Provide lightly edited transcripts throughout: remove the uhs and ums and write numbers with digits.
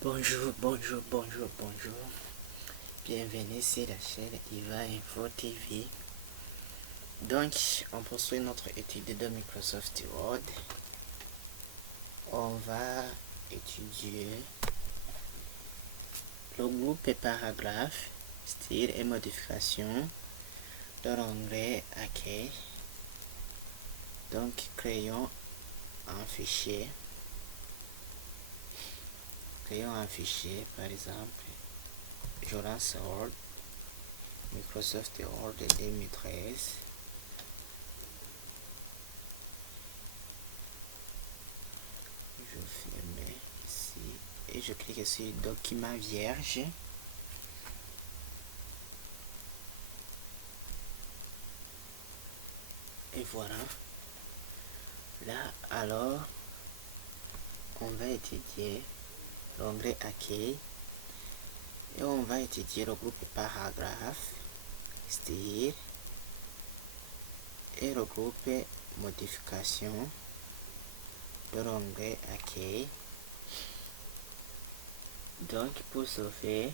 Bonjour. Bienvenue sur la chaîne Iva Info TV. Donc, on poursuit notre étude de Microsoft Word. On va étudier le groupe paragraphe, style et modification de l'onglet Accueil. Donc, créons un fichier. Par exemple, je lance Word, Microsoft Word 2013. Je ferme ici et je clique sur document vierge. Et voilà. Là, alors, on va étudier l'onglet Accueil et on va étudier le groupe paragraphe, style et le groupe modification de l'onglet Accueil. Donc, pour ce faire,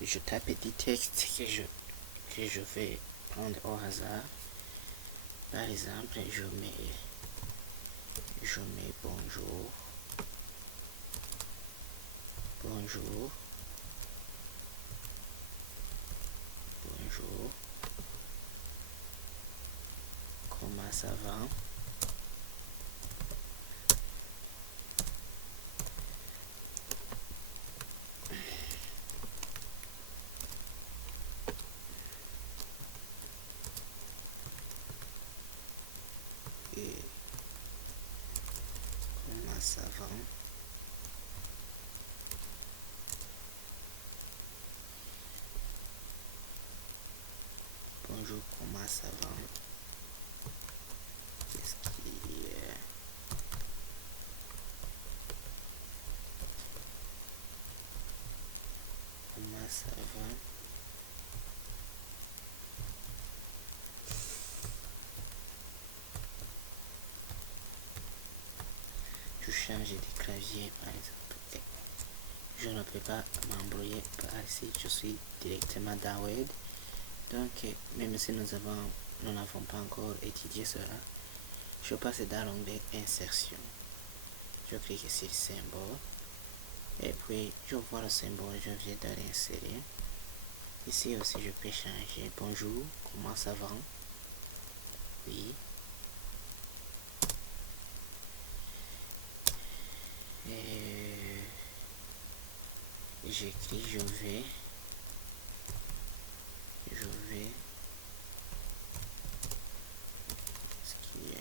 je tape du texte que je vais prendre au hasard. Par exemple, je mets bonjour. Comment ça va? Et comment ça va? Bonjour, comment ça va? Qu'est-ce qu'il y a? Comment ça va? Je change de clavier par exemple. Je ne peux pas m'embrouiller par ici, je suis directement dans Word. Donc, même si nous n'avons pas encore étudié cela, je passe dans l'onglet Insertion. Je clique sur le symbole. Et puis, je vois le symbole, je viens de l'insérer. Ici aussi, je peux changer. Bonjour, comment ça va? Oui. Et j'écris,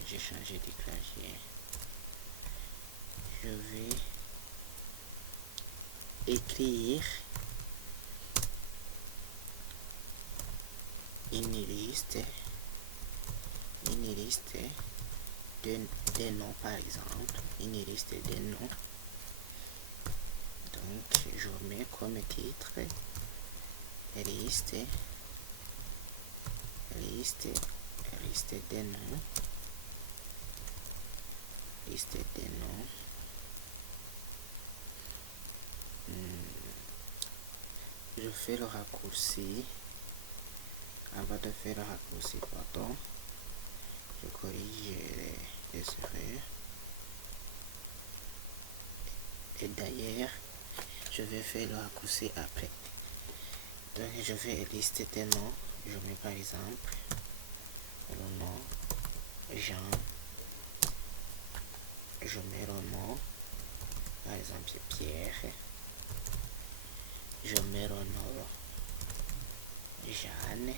j'ai changé de clavier. Je vais écrire une liste des noms, par exemple, une liste des noms. Donc, je mets comme titre liste des noms. Je fais le raccourci. Avant de faire le raccourci, pardon, je corrige les erreurs. Et d'ailleurs, je vais faire le raccourci après. Donc, je vais lister des noms. Je mets par exemple le nom Jean. Je mets le nom, par exemple Pierre. Je mets le nom Jeanne.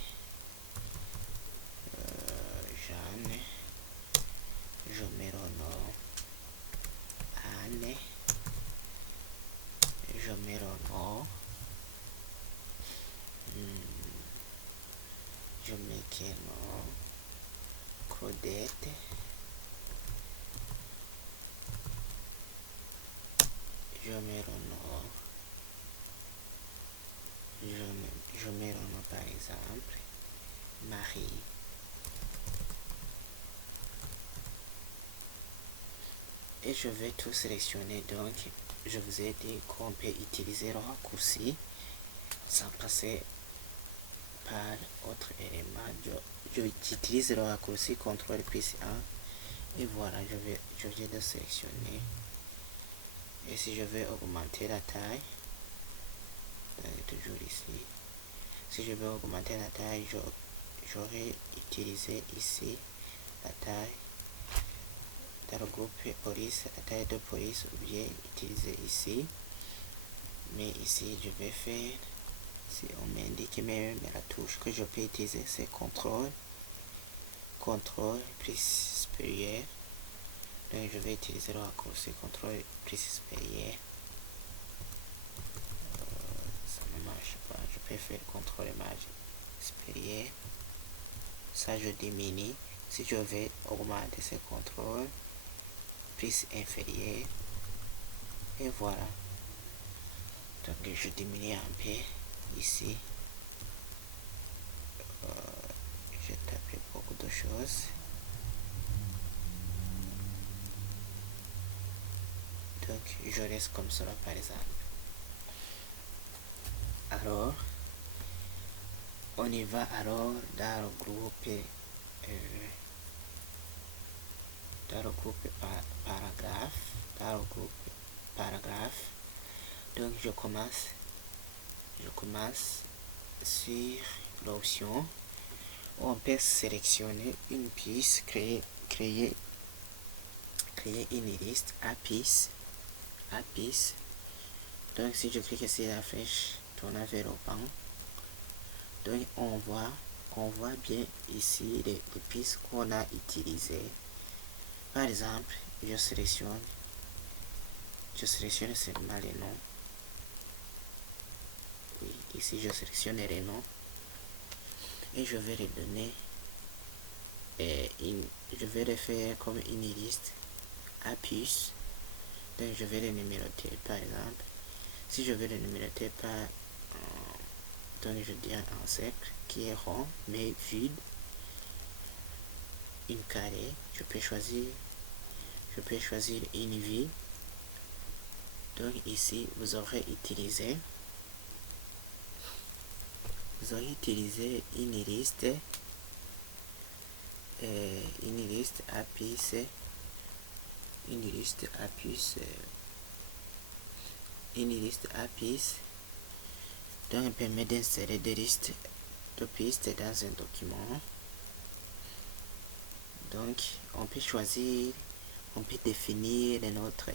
Je mets le nom Anne. Je mets le nom. Je mets quel nom? Codette. Je mets le nom. Je mets le nom par exemple Marie. Et je vais tout sélectionner, donc je vous ai dit qu'on peut utiliser le raccourci sans passer par autre élément. J'utilise le raccourci CTRL plus 1 et voilà, je viens de sélectionner. Et si je veux augmenter la taille, toujours ici, si je veux augmenter la taille, j'aurais utilisé ici la taille dans le groupe police, la taille de police, ou bien utiliser ici. Mais ici, je vais faire, si on m'indique même la touche que je peux utiliser, c'est CTRL plus supérieur. Donc je vais utiliser le raccourci CTRL plus supérieur. Ça ne marche pas. Je peux faire CTRL image supérieur. Ça je diminue. Si je vais augmenter, c'est CTRL plus inférieur. Et voilà. Donc je diminue un peu ici. J'ai tapé beaucoup de choses. Donc je laisse comme cela par exemple. Alors, on y va alors dans le groupe paragraphe. Donc je commence sur l'option où on peut sélectionner une piste, créer une liste à piste. Donc si je clique sur la flèche tourner vers le bas, donc on voit bien ici les pistes qu'on a utilisées. Par exemple, je sélectionne seulement les noms. Oui, ici je sélectionne les noms et je vais les donner je vais les faire comme une liste à puce. Donc je vais les numéroter par exemple. Si je veux les numéroter par donc je dirais un cercle qui est rond mais vide, une carré, je peux choisir une vide. Donc ici vous aurez utilisé une liste à puce, donc elle permet d'insérer des listes de pistes dans un document. Donc on peut définir notre